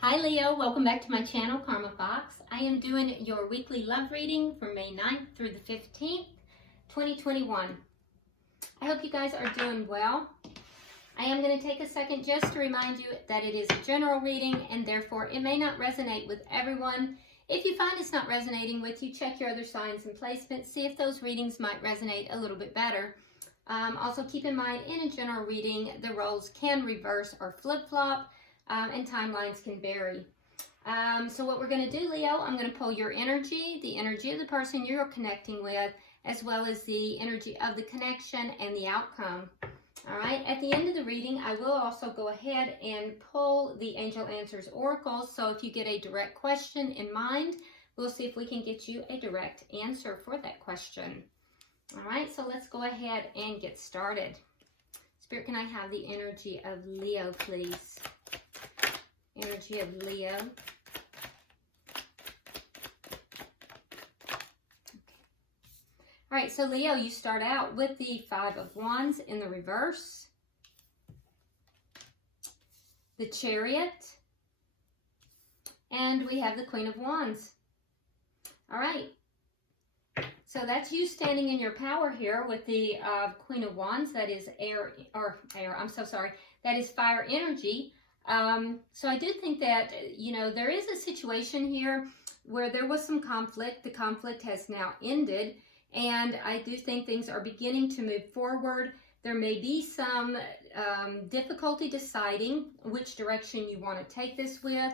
Hi Leo, welcome back to my channel, Karma Fox. I am doing your weekly love reading for May 9th through the 15th, 2021. I hope you guys are doing well. I am going to take a second just to remind you that it is a general reading and therefore it may not resonate with everyone. If you find it's not resonating with you, check your other signs and placements, see if those readings might resonate a little bit better. Also keep in mind, in a general reading, the roles can reverse or flip-flop. And timelines can vary. So what we're going to do, Leo, I'm going to pull your energy, the energy of the person you're connecting with, as well as the energy of the connection and the outcome. All right, at the end of the reading, I will also go ahead and pull the Angel Answers Oracle. So if you get a direct question in mind, we'll see if we can get you a direct answer for that question. All right, so let's go ahead and get started. Spirit, can I have the energy of Leo, please? Energy of Leo. Okay. All right, so Leo, you start out with the Five of Wands in the reverse, the Chariot, and we have the Queen of Wands. All right, so that's you standing in your power here with the Queen of Wands. That is that is fire energy. So I do think that, there is a situation here where there was some conflict. The conflict has now ended, and I do think things are beginning to move forward. There may be some difficulty deciding which direction you want to take this with.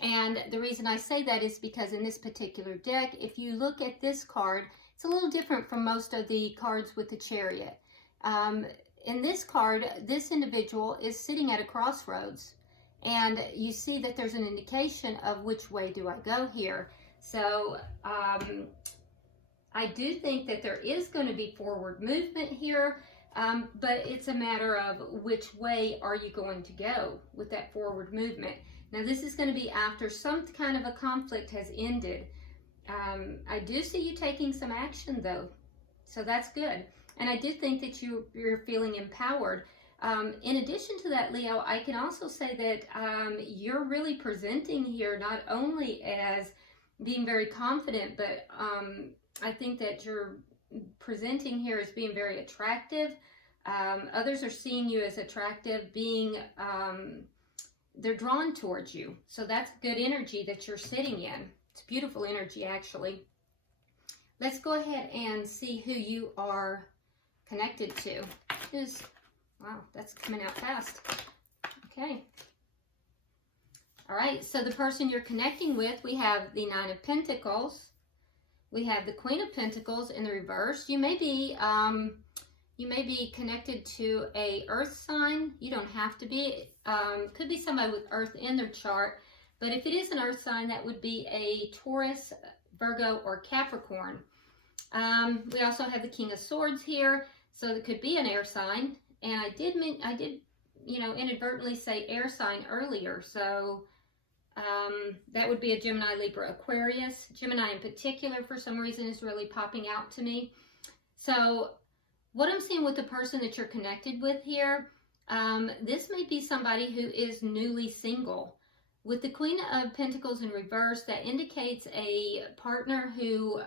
And the reason I say that is because in this particular deck, if you look at this card, it's a little different from most of the cards with the Chariot. In this card, this individual is sitting at a crossroads. And you see that there's an indication of which way do I go here. So I do think that there is going to be forward movement here, but it's a matter of which way are you going to go with that forward movement. Now this is going to be after some kind of a conflict has ended. I do see you taking some action though, so that's good. And I do think that you're feeling empowered. In addition to that, Leo, I can also say that you're really presenting here not only as being very confident, but I think that you're presenting here as being very attractive. Others are seeing you as attractive, they're drawn towards you. So that's good energy that you're sitting in. It's beautiful energy, actually. Let's go ahead and see who you are connected to. Wow, that's coming out fast. Okay. All right, so the person you're connecting with, we have the Nine of Pentacles. We have the Queen of Pentacles in the reverse. You may be connected to a earth sign. You don't have to be. Could be somebody with earth in their chart. But if it is an earth sign, that would be a Taurus, Virgo, or Capricorn. We also have the King of Swords here. So it could be an air sign. And I did inadvertently say air sign earlier. So that would be a Gemini, Libra, Aquarius. Gemini in particular, for some reason, is really popping out to me. So what I'm seeing with the person that you're connected with here, this may be somebody who is newly single. With the Queen of Pentacles in reverse, that indicates a partner who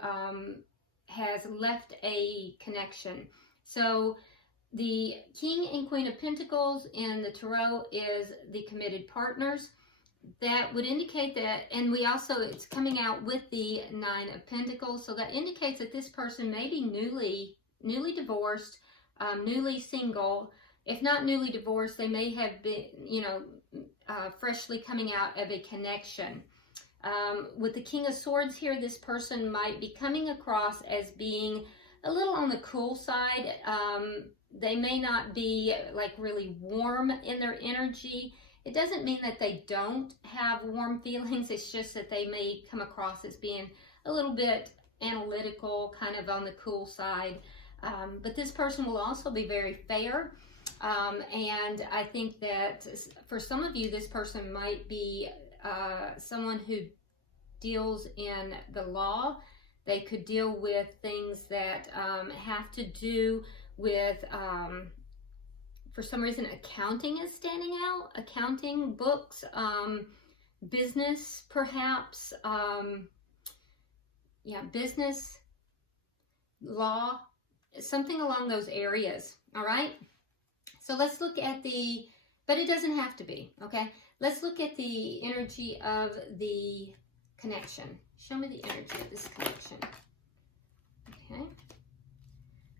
has left a connection. So the King and Queen of Pentacles in the Tarot is the committed partners. That would indicate that, and it's coming out with the Nine of Pentacles, so that indicates that this person may be newly divorced, newly single. If not newly divorced, they may have been, freshly coming out of a connection. With the King of Swords here, this person might be coming across as being a little on the cool side. They may not be like really warm in their energy. It doesn't mean that they don't have warm feelings. It's just that they may come across as being a little bit analytical, kind of on the cool side. But this person will also be very fair. And I think that for some of you, this person might be someone who deals in the law. They could deal with things that have to do with for some reason, accounting is standing out. Accounting, books, business, perhaps. Yeah, business, law, something along those areas. All right. So let's look at but it doesn't have to be, okay? Let's look at the energy of the connection. Show me the energy of this connection. Okay.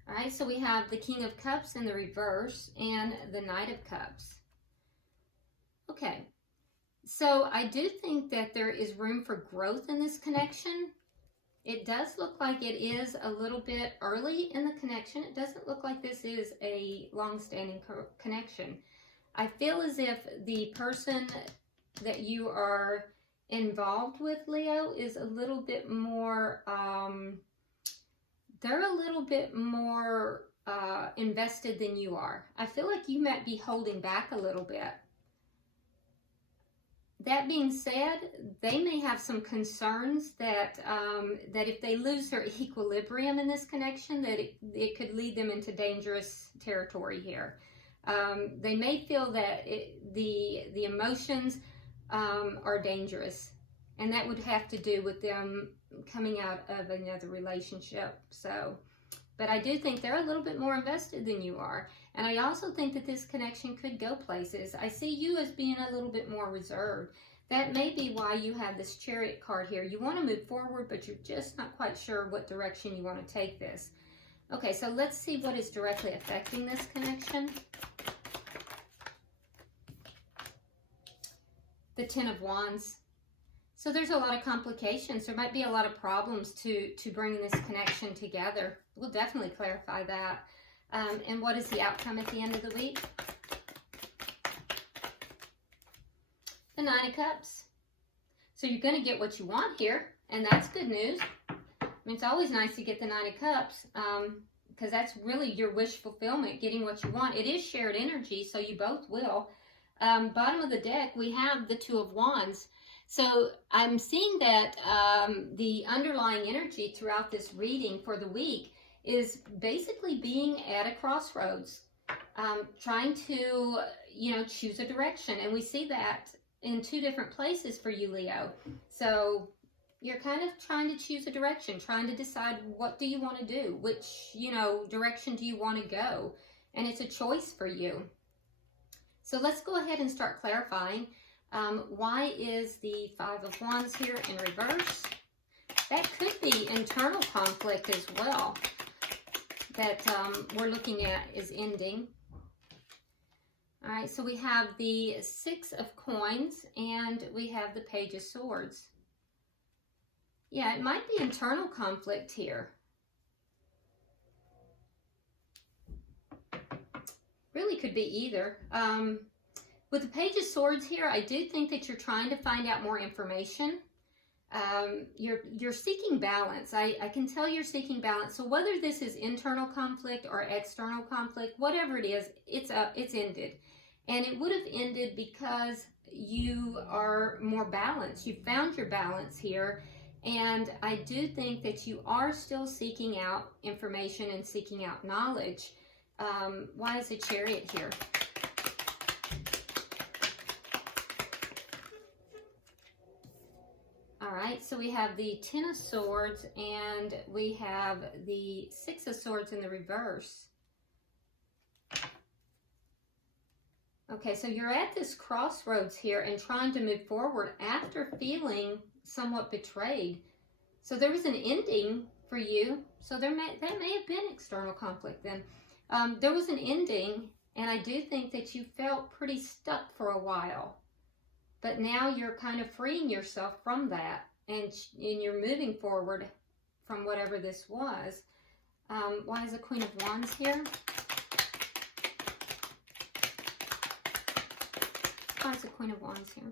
All right, so we have the King of Cups in the reverse and the Knight of Cups. Okay, so I do think that there is room for growth in this connection. It does look like it is a little bit early in the connection. It doesn't look like this is a long-standing connection. I feel as if the person that you are involved with, Leo, is a little bit more, they're a little bit more invested than you are. I feel like you might be holding back a little bit. That being said, they may have some concerns that that if they lose their equilibrium in this connection, that it could lead them into dangerous territory here. They may feel that the emotions are dangerous, and that would have to do with them coming out of another relationship. So, but I do think they're a little bit more invested than you are. And I also think that this connection could go places. I see you as being a little bit more reserved. That may be why you have this Chariot card here. You want to move forward, but you're just not quite sure what direction you want to take this. Okay, so let's see what is directly affecting this connection. The Ten of Wands. So there's a lot of complications. There might be a lot of problems to bring this connection together. We'll definitely clarify that. And what is the outcome at the end of the week? The Nine of Cups. So you're going to get what you want here, and that's good news. I mean, it's always nice to get the Nine of Cups, because that's really your wish fulfillment, getting what you want. It is shared energy, so you both will. Bottom of the deck, we have the Two of Wands. So I'm seeing that the underlying energy throughout this reading for the week is basically being at a crossroads, trying to, choose a direction. And we see that in two different places for you, Leo. So you're kind of trying to choose a direction, trying to decide what do you want to do, which, direction do you want to go? And it's a choice for you. So let's go ahead and start clarifying. Why is the Five of Wands here in reverse? That could be internal conflict as well that we're looking at is ending. All right, so we have the Six of Coins and we have the Page of Swords. Yeah, it might be internal conflict here. Really could be either. With the Page of Swords here, I do think that you're trying to find out more information. You're seeking balance. I can tell you're seeking balance. So whether this is internal conflict or external conflict, whatever it is, it's ended. And it would have ended because you are more balanced. You found your balance here. And I do think that you are still seeking out information and seeking out knowledge. Why is the Chariot here? All right, so we have the Ten of Swords and we have the Six of Swords in the reverse. Okay, so you're at this crossroads here and trying to move forward after feeling somewhat betrayed. So there was an ending for you. So that may have been external conflict then. There was an ending, and I do think that you felt pretty stuck for a while. But now you're kind of freeing yourself from that, and you're moving forward from whatever this was. Why is the Queen of Wands here? Why is the Queen of Wands here?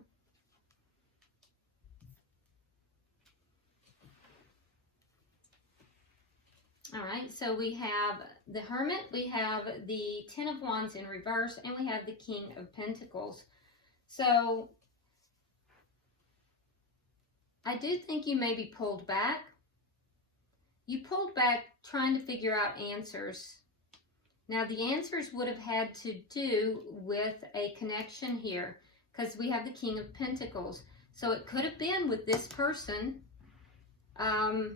All right, so we have the Hermit, we have the Ten of Wands in reverse, and we have the King of Pentacles. So I do think you maybe pulled back. You pulled back trying to figure out answers. Now the answers would have had to do with a connection here because we have the King of Pentacles. So it could have been with this person, or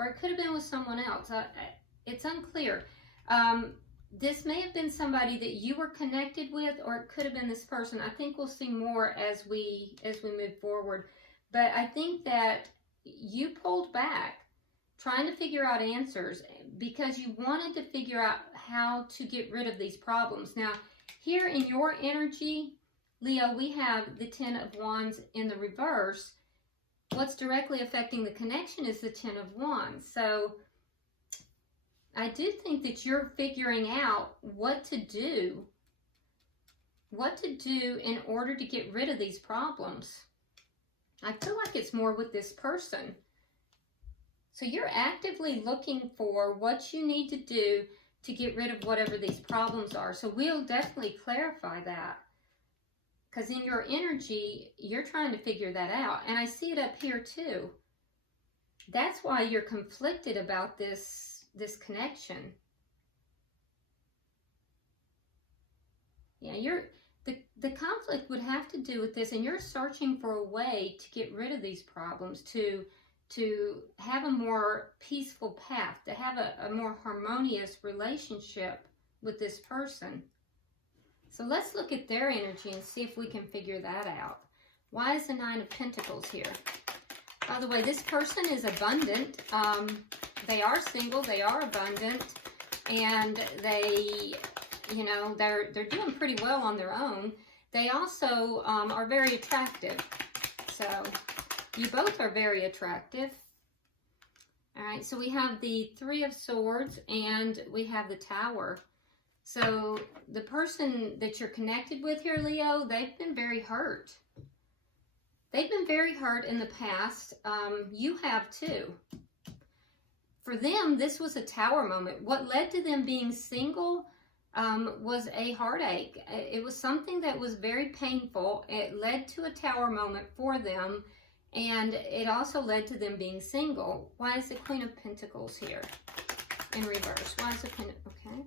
it could have been with someone else. It's unclear. This may have been somebody that you were connected with, or it could have been this person. I think we'll see more as we move forward. But I think that you pulled back trying to figure out answers because you wanted to figure out how to get rid of these problems. Now, here in your energy, Leo, we have the 10 of Wands in the reverse. What's directly affecting the connection is the 10 of Wands. So I do think that you're figuring out what to do in order to get rid of these problems. I feel like it's more with this person. So you're actively looking for what you need to do to get rid of whatever these problems are. So we'll definitely clarify that. Because in your energy, you're trying to figure that out. And I see it up here too. That's why you're conflicted about this connection. Yeah, the conflict would have to do with this, and you're searching for a way to get rid of these problems, to have a more peaceful path, to have a more harmonious relationship with this person. So let's look at their energy and see if we can figure that out. Why is the 9 of Pentacles here? By the way, this person is abundant. They are single, they are abundant, and they, you know, they're doing pretty well on their own. They also are very attractive. So you both are very attractive. All right, so we have the 3 of Swords and we have the Tower. So the person that you're connected with here, Leo, they've been very hurt. They've been very hurt in the past. You have too. For them, this was a Tower moment. What led to them being single was a heartache. It was something that was very painful. It led to a Tower moment for them, and it also led to them being single. Why is the Queen of Pentacles here in reverse? Why is the Queen? Okay.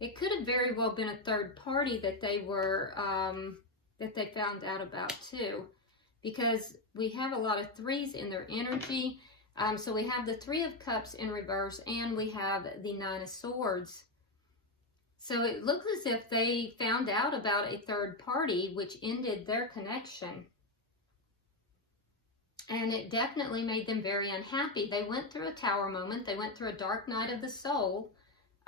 It could have very well been a third party that they were that they found out about too, because we have a lot of 3s in their energy. So we have the 3 of Cups in reverse, and we have the 9 of Swords. So it looks as if they found out about a third party, which ended their connection. And it definitely made them very unhappy. They went through a Tower moment. They went through a dark night of the soul.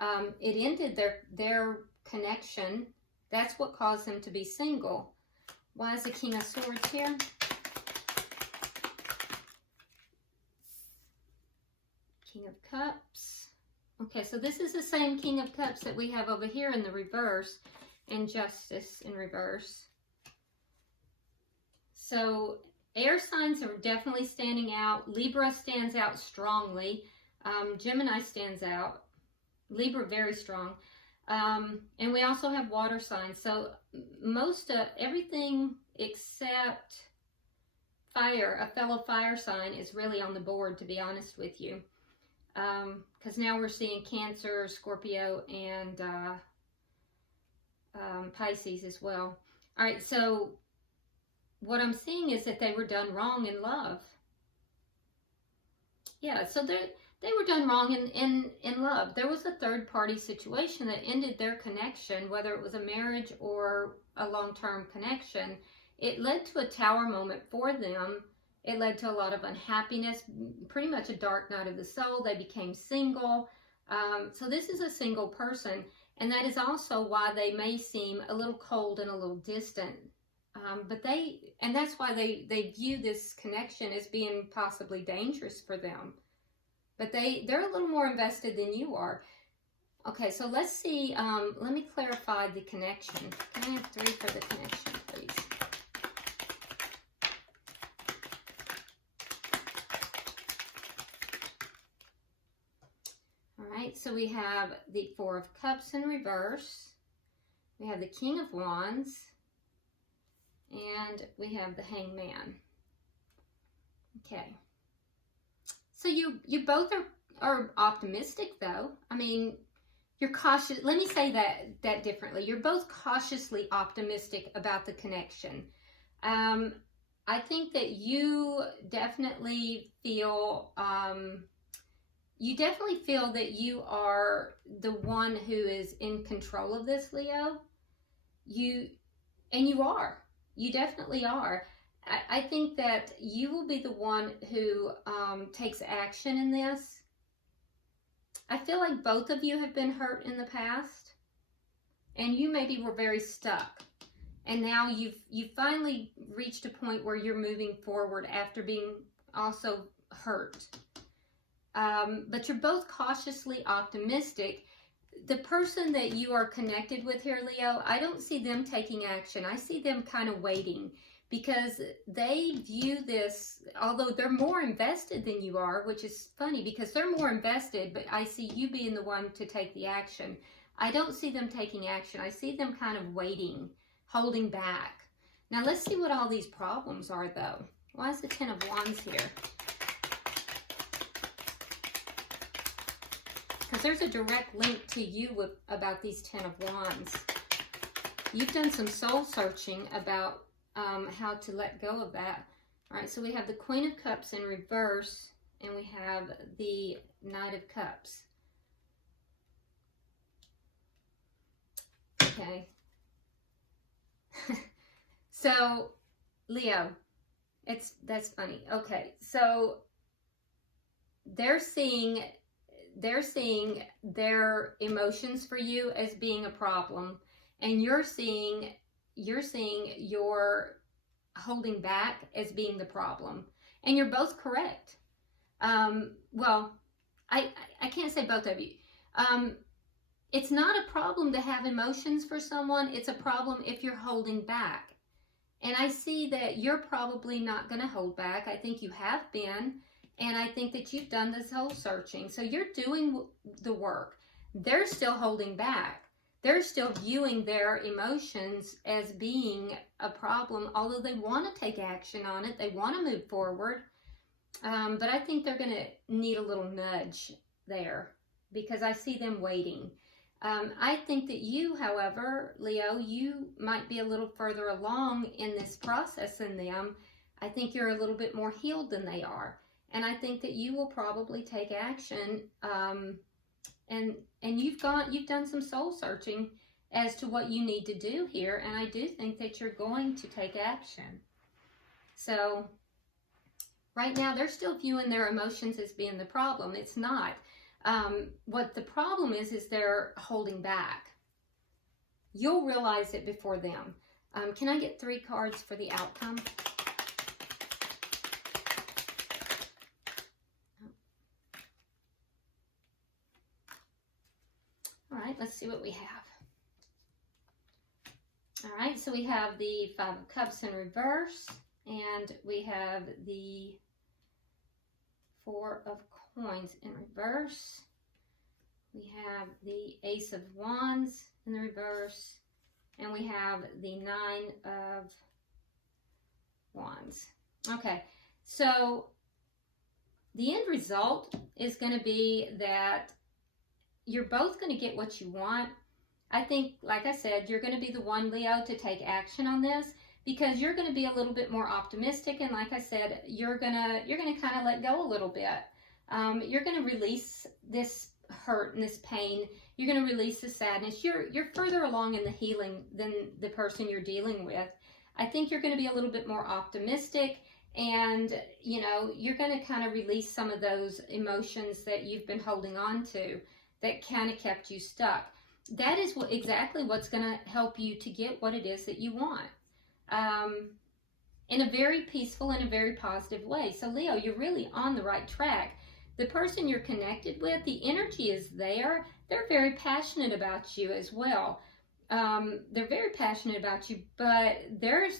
It ended their connection. That's what caused them to be single. Why is the King of Swords here? King of Cups. Okay, so this is the same King of Cups that we have over here in the reverse, and Justice in reverse. So air signs are definitely standing out. Libra stands out strongly. Gemini stands out. Libra very strong. And we also have water signs. So most of everything except fire, a fellow fire sign, is really on the board, to be honest with you. Because now we're seeing Cancer, Scorpio, and Pisces as well. All right, so what I'm seeing is that they were done wrong in love. Yeah, so they were done wrong in love. There was a third party situation that ended their connection, whether it was a marriage or a long-term connection. It led to a Tower moment for them. It led to a lot of unhappiness, pretty much a dark night of the soul. They became single. So this is a single person, and that is also why they may seem a little cold and a little distant. And that's why they view this connection as being possibly dangerous for them. But they're a little more invested than you are. Okay, so let's see. Let me clarify the connection. Can I have 3 for the connection, please? All right, so we have the 4 of Cups in reverse. We have the King of Wands. And we have the Hangman. Okay. So you both are optimistic, though. I mean, you're cautious. Let me say that differently. You're both cautiously optimistic about the connection. I think that you definitely feel that you are the one who is in control of this, Leo. You are. You definitely are. I think that you will be the one who takes action in this. I feel like both of you have been hurt in the past, and you maybe were very stuck. And now you've finally reached a point where you're moving forward after being also hurt. But you're both cautiously optimistic. The person that you are connected with here, Leo, I don't see them taking action. I see them kind of waiting, because they view this, although they're more invested than you are, which is funny because they're more invested, but I see you being the one to take the action. I don't see them taking action. I see them kind of waiting, holding back. Now let's see what all these problems are, though. Why is the Ten of Wands here? Because there's a direct link to you about these Ten of Wands. You've done some soul searching about how to let go of that. All right, so we have the Queen of Cups in reverse, and we have the Knight of Cups. Okay. So, Leo, that's funny. Okay, so they're seeing their emotions for you as being a problem, and you're seeing your holding back as being the problem, and you're both correct. Well, I can't say both of you. It's not a problem to have emotions for someone. It's a problem if you're holding back. And I see that you're probably not going to hold back. I think you have been, and I think that you've done this whole searching. So you're doing the work. They're still holding back. They're still viewing their emotions as being a problem, although they want to take action on it. They want to move forward. But I think they're going to need a little nudge there, because I see them waiting. I think that you, however, Leo, you might be a little further along in this process than them. I think you're a little bit more healed than they are. And I think that you will probably take action. And you've done some soul searching as to what you need to do here. And I do think that you're going to take action. So right now, they're still viewing their emotions as being the problem. It's not. What the problem is they're holding back. You'll realize it before them. Can I get 3 cards for the outcome? All right, let's see what we have. All right, so we have the 5 of Cups in reverse, and we have the 4 of Coins in reverse. We have the Ace of Wands in the reverse, and we have the 9 of Wands. Okay, so the end result is going to be that you're both going to get what you want. I think, like I said, you're going to be the one, Leo, to take action on this, because you're going to be a little bit more optimistic, and like I said, you're gonna kind of let go a little bit. You're going to release this hurt and this pain. You're going to release the sadness. You're further along in the healing than the person you're dealing with. I think you're going to be a little bit more optimistic, and you're going to kind of release some of those emotions that you've been holding on to that kind of kept you stuck. That is exactly what's going to help you to get what it is that you want, in a very peaceful and a very positive way. So Leo, you're really on the right track. The person you're connected with, the energy is there. They're very passionate about you as well. They're very passionate about you, but they're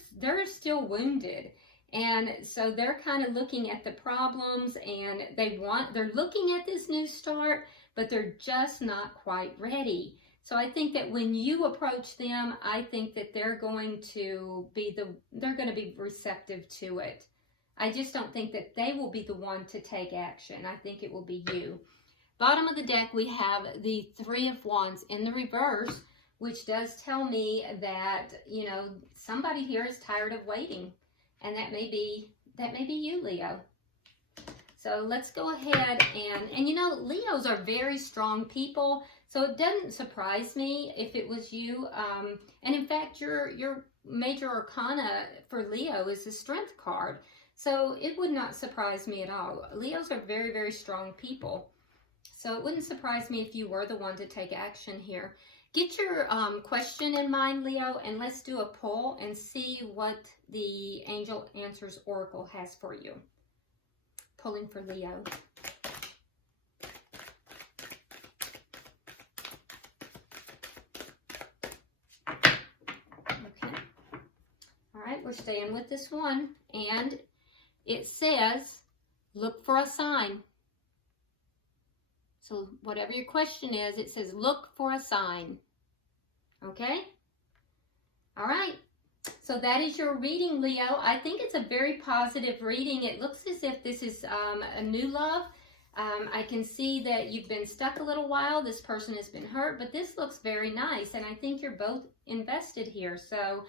still wounded. And so they're kind of looking at the problems, and they're looking at this new start, but they're just not quite ready. So I think that when you approach them, I think that they're going to be receptive to it. I just don't think that they will be the one to take action. I think it will be you. Bottom of the deck, we have the Three of Wands in the reverse, which does tell me that, you know, somebody here is tired of waiting. And that may be you, Leo. So let's go ahead and you know, Leos are very strong people. So it doesn't surprise me if it was you. And in fact, your major arcana for Leo is the Strength card. So it would not surprise me at all. Leos are very, very strong people. So it wouldn't surprise me if you were the one to take action here. Get your question in mind, Leo, and let's do a poll and see what the Angel Answers Oracle has for you. Pulling for Leo. Okay. All right, we're staying with this one. And it says, look for a sign. So whatever your question is, it says, look for a sign. Okay? All right. So that is your reading, Leo. I think it's a very positive reading. It looks as if this is a new love. I can see that you've been stuck a little while. This person has been hurt, but this looks very nice. And I think you're both invested here. So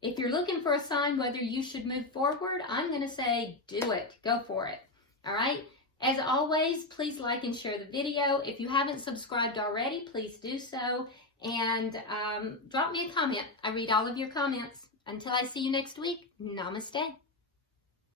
if you're looking for a sign whether you should move forward, I'm going to say do it. Go for it. All right? As always, please like and share the video. If you haven't subscribed already, please do so. And drop me a comment. I read all of your comments. Until I see you next week, namaste.